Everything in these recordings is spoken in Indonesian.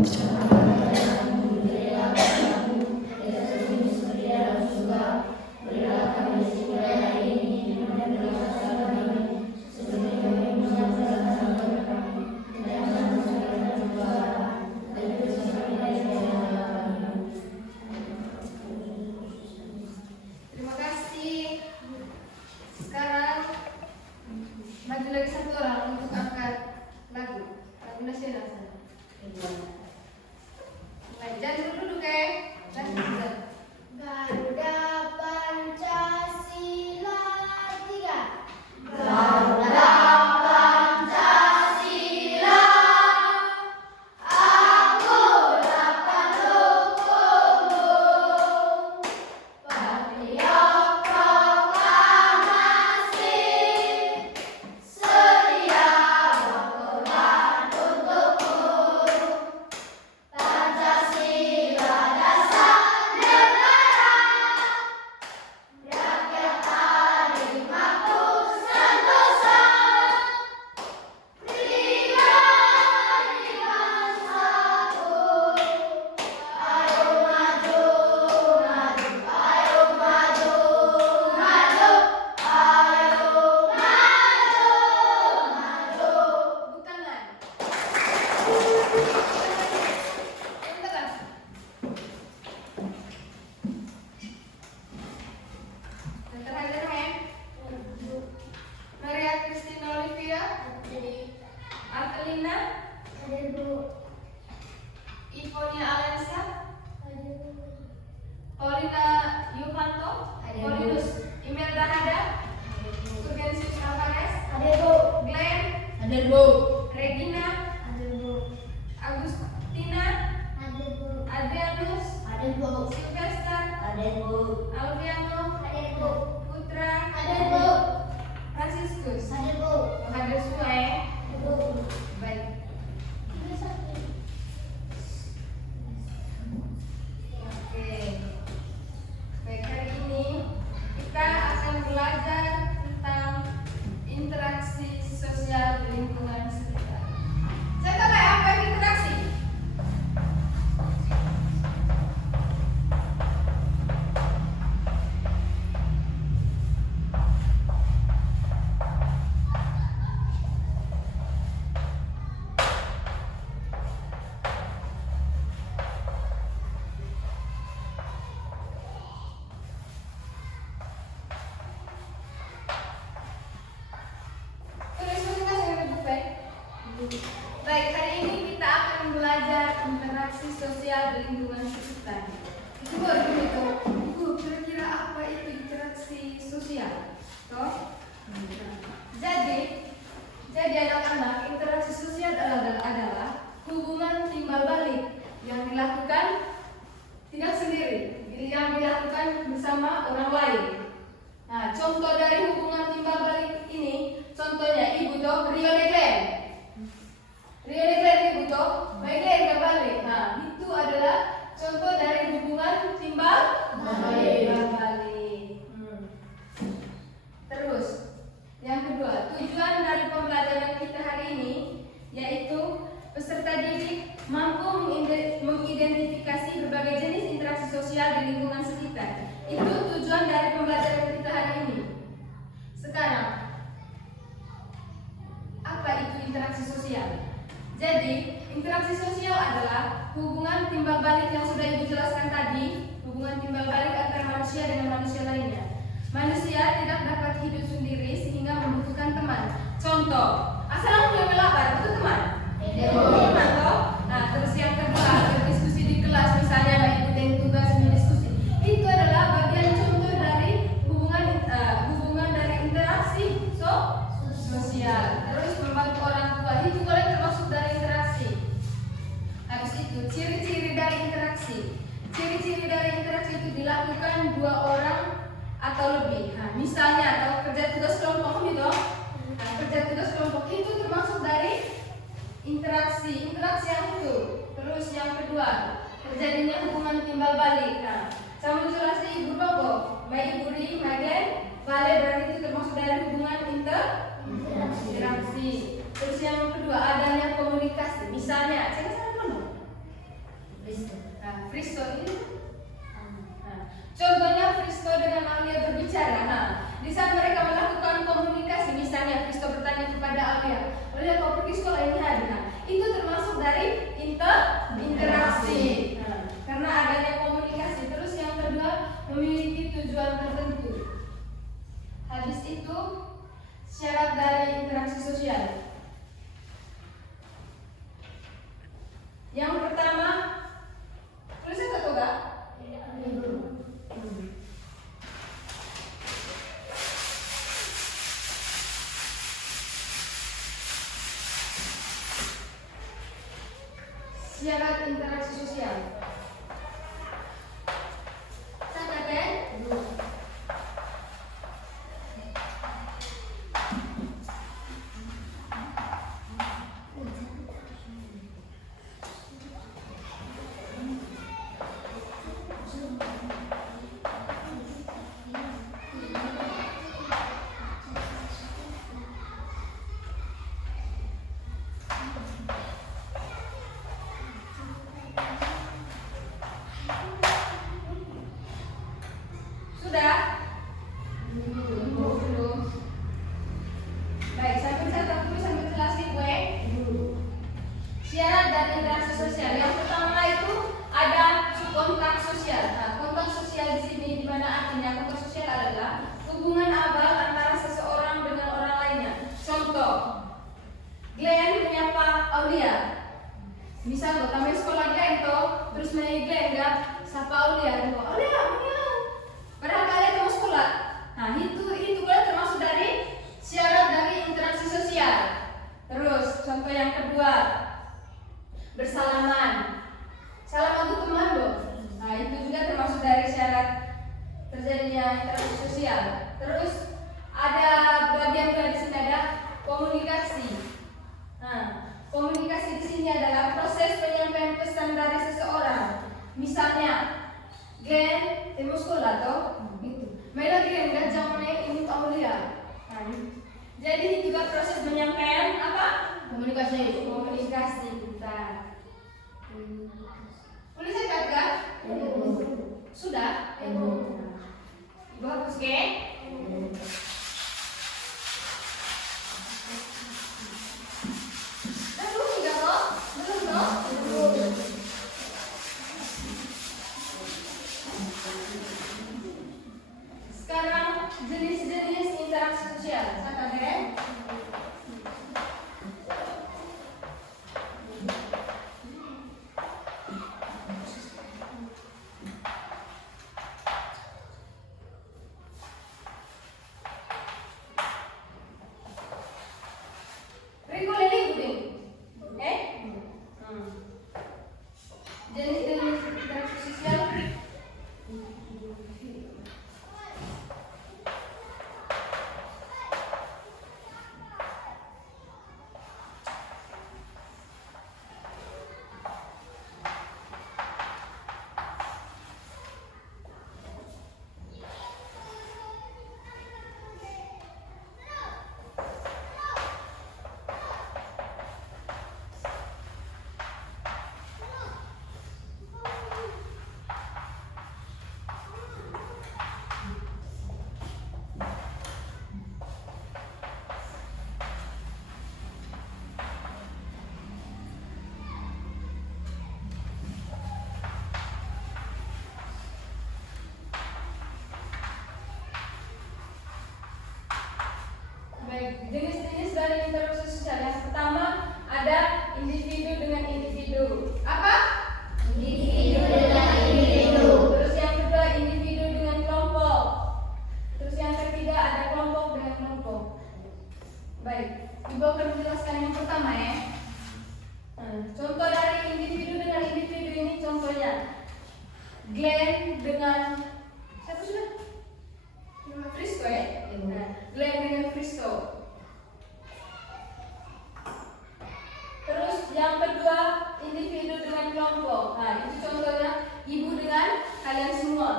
Maju lagi satu orang untuk angkat lagu nasional sana. Jangan duduk Garuda Pancasila 3. Garuda Pancasila, aku dapat hukummu. Patriot proklamasi, sedia berkorban untukmu. Pancasila dasar negara, rakyat adil makmur sentosa. Pribadi bangsaku, ayo maju, maju, ayo maju, maju, ayo maju, maju. Bukanlah. Dan terakhir Maria Christina Olivia, Artelina, Ivonia Alensa, Paulina Yuhanto, Paulinus Imelda Hada, Turgensius Alvarez, Glenn, Regina, Agustina, Adrianus, Sylvester, Alviano, Putra, Franciscus. Hadir semua ya. Baik. Oke. Baik, hari ini kita akan belajar tentang interaksi sosial di lingkungan sekitar. Saya tahu nggak apa itu interaksi? Tulis masing-masing di buku. Baik, hari ini kita akan belajar interaksi sosial di lingkungan sekitar. Itu baru itu. Kira-kira apa itu interaksi sosial? Toh? Jadi anak-anak, interaksi sosial adalah hubungan timbal balik yang dilakukan tidak sendiri, yang dilakukan bersama orang lain. Nah, contoh dari hubungan timbal balik ini, contohnya ibu toh Rio de Glen ibu toh Glen kembali. Nah, itu adalah contoh dari hubungan timbal balik. Terus, yang kedua, tujuan dari pembelajaran kita hari ini yaitu peserta didik mampu mengidentifikasi berbagai jenis interaksi sosial di lingkungan sekitar. Itu tujuan dari pembelajaran kita hari ini. Sekarang, apa itu interaksi sosial? Jadi, interaksi sosial adalah hubungan timbal balik yang sudah Ibu jelaskan tadi, hubungan timbal balik antara manusia dengan manusia lainnya. Manusia tidak dapat hidup sendiri sehingga membutuhkan teman. Contoh, asal aku melabar, itu teman. Teman toh. Nah, terus yang kedua, berdiskusi di kelas, misalnya mengikuti tugas berdiskusi. Itu adalah bagian contoh dari hubungan dari interaksi sosial. Terus membantu orang tua, itu boleh termasuk dari interaksi. Habis itu, ciri-ciri dari interaksi. Ciri-ciri dari interaksi itu dilakukan dua orang atau lebih. Nah, misalnya atau kerja tugas kelompok gitu. Nah, kerja tugas kelompok itu termasuk dari interaksi yang itu. Terus yang kedua, terjadinya hubungan timbal balik. Nah, sama jelas Ibu Bobo, Mbak Ibu Ri, Magen, Vale, berarti itu termasuk dari hubungan interaksi. Terus yang kedua, adanya komunikasi. Misalnya, saya kesana dulu. Nah, Fristo ini. Nah, contohnya Fristo dengan Aulia berbicara. Nah, di saat mereka melakukan komunikasi, misalnya Fristo bertanya kepada Aulia, "Aulia, kau pergi sekolah ini hari?" Nah, itu termasuk dari interaksi. Nah, karena adanya komunikasi. Terus yang kedua, memiliki tujuan tertentu. Habis itu syarat dari interaksi sosial. Yang pertama, tulis atau enggak? Syarat interaksi sosial. Catat ya? Sudah? Belum. Baik, sampai catat dulu sampai jelasin gue. Syarat dari interaksi sosial. Yang pertama itu ada kontak sosial. Nah, kontak sosial di sini di mana artinya kontak sosial adalah hubungan abal antara seseorang dengan orang lainnya. Contoh, Glenn menyapa Aulia. Misal kami sekolah Glenn toh, terus menyapa Glenn enggak, sapa Aulia, Aulia, padahal kalian mau sekolah. Nah, itu boleh termasuk dari syarat dari interaksi sosial. Terus contoh yang kedua, bersalaman. Salam untuk teman dong. Nah, itu juga termasuk dari syarat terjadinya interaksi sosial. Terus ada bagian kedua di sini ada komunikasi. Nah, komunikasi di sini adalah proses penyampaian pesan dari seseorang. Misalnya, Glenn, temu sekolah toh? Gitu. Mela Glenn dan jangan ini Aulia. Nah, jadi juga proses penyampaian apa? Komunikasi kita. Boleh saya katakan? Sudah? Bagus, oke? Belum juga toh? Belum toh? Sekarang jenis-jenis interaksi sosial. Catat ya. Jenis-jenis interaksi sosial. Baik, jenis-jenis dari interaksi sosial. Yang pertama ada individu dengan individu. Apa? Individu dengan individu. Terus yang kedua individu dengan kelompok. Terus yang ketiga ada kelompok dengan kelompok. Baik, Ibu akan menjelaskan yang pertama ya. Nah, contoh dari individu dengan individu ini contohnya Glenn dengan siapa sudah? Fristo ya? Nah, Glenn dengan Fristo. Terus yang kedua individu dengan kelompok. Nah, itu contohnya ibu dengan kalian semua.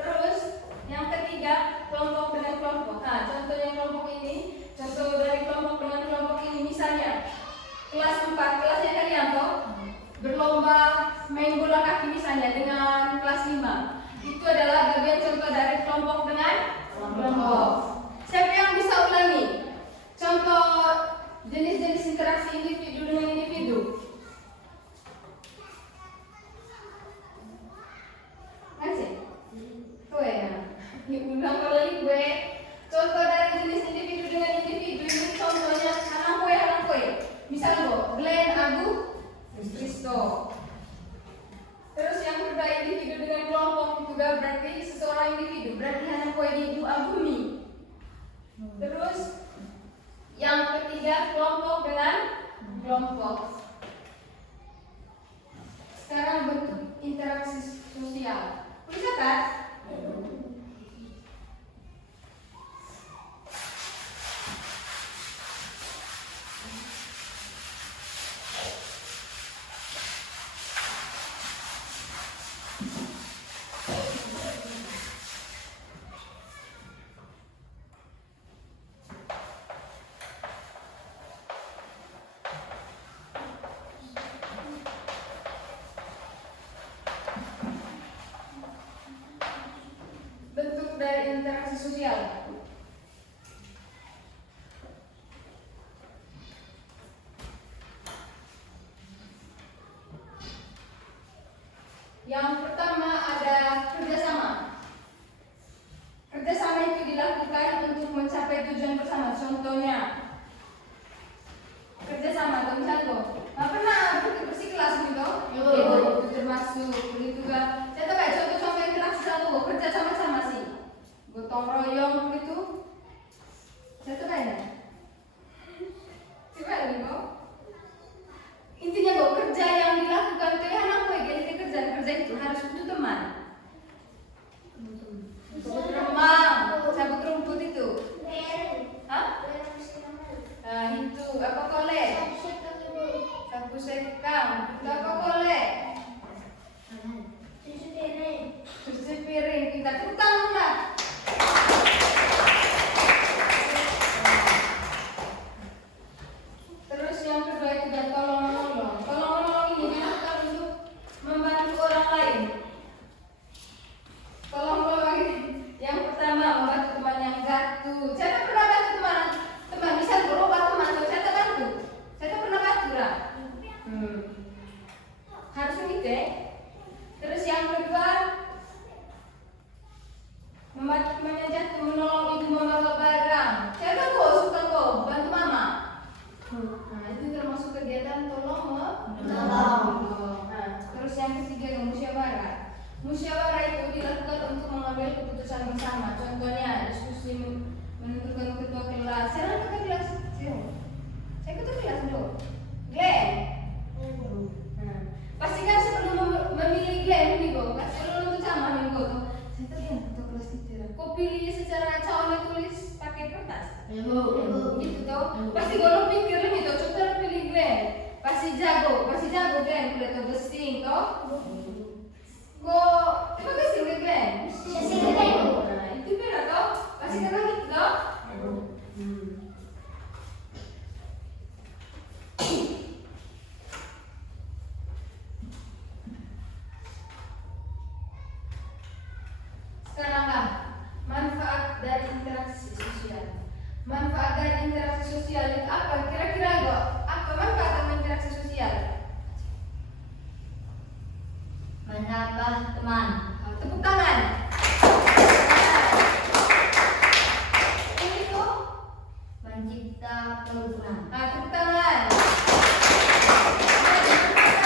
Terus yang ketiga kelompok dengan kelompok. Nah, contoh yang kelompok ini, contoh dari kelompok dengan kelompok ini misalnya kelas 4, kelasnya kalian toh berlomba main bola kaki. interaksi individu dengan individu. Ngasih? Tuh ya. Ulang kali gue. Contoh dari jenis individu dengan individu ini contohnya halang kue. Misal go, Glenn, Agu, Kristo. Terus yang kedua individu dengan kelompok itu berarti seseorang individu. Berarti halang kue di Ibu Agumi. Terus yang ketiga kelompok dengan kelompok. Sekarang bentuk interaksi sosial. Bisa kan? Bentuk dari interaksi sosial. Yang pertama ada kerjasama. Kerjasama itu dilakukan untuk mencapai tujuan bersama. Contohnya kerjasama, misalnya pernah bersih kelas gitu? Itu termasuk begitu kan? Saya tahu kayak contoh-contoh interaksi satu, kerja sama-sama sih, gotong royong gitu. Saya tahu kayak coba lagi kok. Intinya kok kerja yang dilakukan itu ya anak gue jadi kerja itu harus butuh teman. Cabut rumput itu. Hah? Itu apa kole? Sapu sekam. Itu apa kole? Cuci piring. Kita tutang lah. Terus yang kedua itu dan tolong menolong. Tolong menolong ini dilakukan untuk membantu orang lain. Tolong menolong ini. Yang pertama membantu teman yang jatuh. Saya pernah bantu teman misal berobat teman atau saya bantu. Saya pernah bantu lah. Harus begitu. Terus yang kedua membantu teman yang jatuh, menolong ibu membawa barang. Saya suka bantu mama. Nah, itu termasuk kegiatan tolong menolong. Nah, terus yang ketiga musyawarah. Musyawarah itu dilakukan untuk mengambil keputusan bersama. Contohnya diskusi menentukan ketua kelas. Saya ketua kelas. Saya ketua kelas dulu. Glenn. Nah, pastikan sebelum memilih Glenn nih go, sebelum untuk sama nih go. Saya terlihat ketua kelas itu. Kau pilih secara calon tulis pakai kertas. Gitu toh. Pasti kalau pikir nih toh, contoh pilih Glenn. Pasti jago Glenn, boleh toh gesing toh. Kok coba gesing ke Glenn? Nah, itu beda toh. Pasti kan gitu toh. Sekarang lah, manfaat dari interaksi sosial. Manfaat dari interaksi sosial itu apa? Kira-kira apa manfaat dari interaksi sosial? Menambah teman. Tepuk tangan. Ini tuh Mencipta kerukunan. tepuk tangan.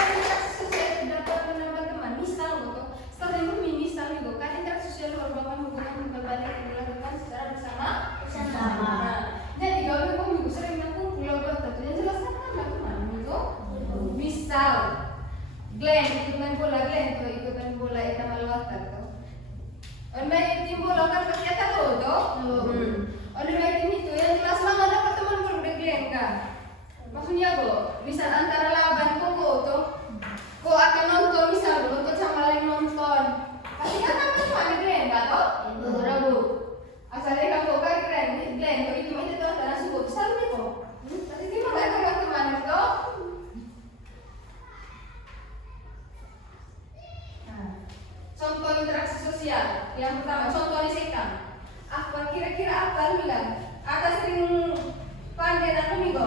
Interaksi sosial itu dapat menambah teman. Misal setelah ini misal nih kan interaksi sosial merupakan hubungan berbalik yang dilakukan secara bersama. Nah, jadi kalau kamu sering kumpul tentunya jelas kan teman-teman itu. Misal Glenn ikut main bola, Glenn tuh ikut main bola itu malawatan tuh. Main tim bola kan pasti ada tuh. Oleh main tim itu yang jelas mana dapat teman baru dari Glenn kan. Maksudnya misal antara lawan tuh, kok akan nonton misal nonton sama lain nonton. Pasti kan teman Glenn kan tuh. Rabu. Asalnya kamu kan Glenn tuh itu main itu antara subuh besar nih kok. Pasti tim ada teman itu. Contoh interaksi sosial. Yang pertama, contoh lisekan. Apa kira-kira apa bilang? Ada sering pandai dan minggu.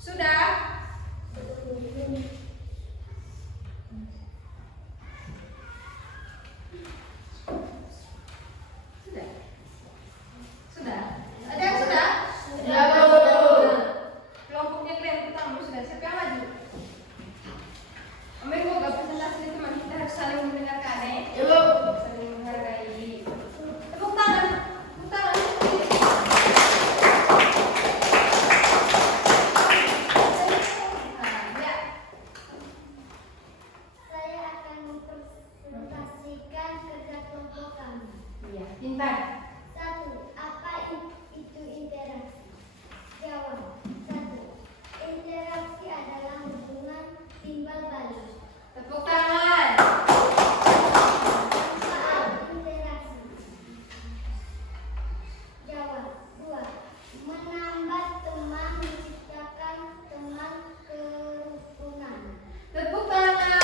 Sudah? Sudah? Sudah? Ada yang sudah? Sudah, Bu. Kelompoknya kalian pertama sudah. Siapa yang maju? Ambil gua gak presentasi teman kita harus saling mendengarkan Ibu. saling menghargai. Tepuk tangan. Tepuk tangan. Nah, ya. Saya akan mempresentasikan kerja kelompok kami. Iya, pintar. 1. Apa itu interaksi? Jawab. 1. Interaksi adalah hubungan timbal balik. Tepuk tangan. Manfaat interaksi. Jawab. 2. Menambah teman, menciptakan teman kerukunan. Tepuk tangan.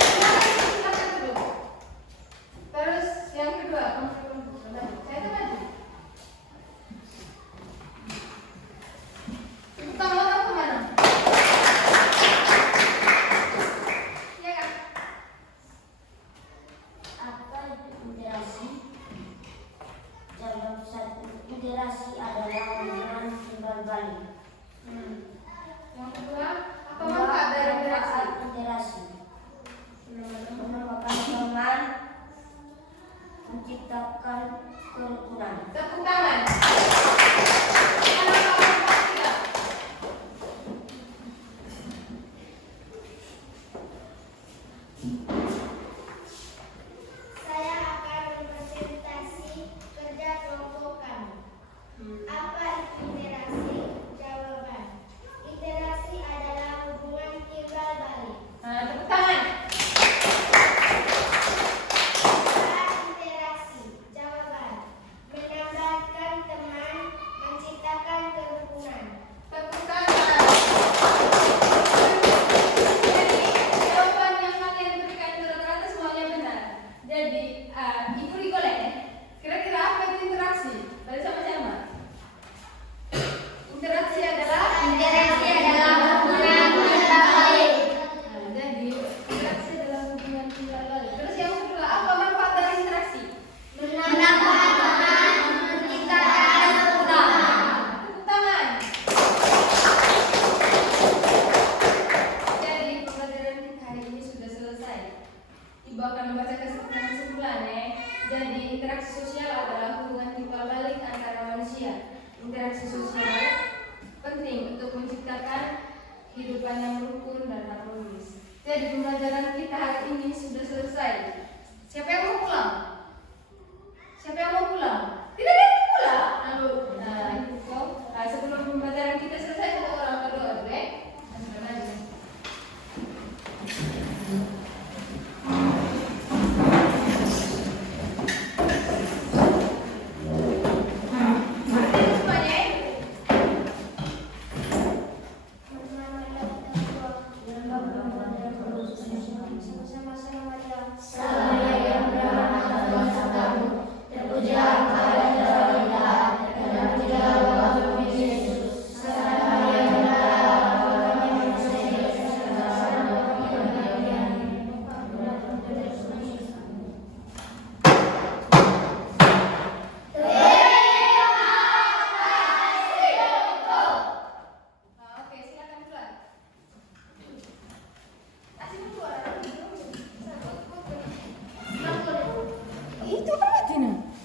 Silakan duduk. Terus yang kedua, saya tuh maju. Tepuk tangan orang kemana? Iya kan? Apa itu interaksi? Jawab 1. Interaksi adalah hubungan timbal balik. Yang kedua, apa manfaat dari interaksi? Manfaat interaksi. Menambahkan teman, menciptakan kerukunan. Tepuk tangan. Mana manfaat tidak? Saya akan mempresentasi kerja kelompok kami. Apa itu interaksi? Jawaban. Interaksi adalah hubungan timbal balik. Nah, tepuk tangan. Manfaat interaksi. Jawaban. Menambahkan teman, menciptakan kerukunan. Tepuk tangan. Jadi, jawaban yang kalian berikan itu rata-rata semuanya benar. Jadi, Ibu Rigole, kira-kira apa itu interaksi? Balik sama-sama. Interaksi adalah hubungan timbal balik. Nah, jadi interaksi adalah hubungan timbal balik. Terus yang kedua, apa manfaat dari interaksi? Menambah teman, menciptakan kerukunan. Tepuk tangan. Jadi pembelajaran kita hari ini sudah selesai. Ibu akan membacakan kesimpulan Jadi interaksi sosial adalah hubungan timbal balik antara manusia. Interaksi sosial penting untuk menciptakan kehidupan yang rukun dan harmonis. Jadi pembelajaran kita hari ini sudah selesai. Siapa yang mau pulang? Siapa yang mau pulang?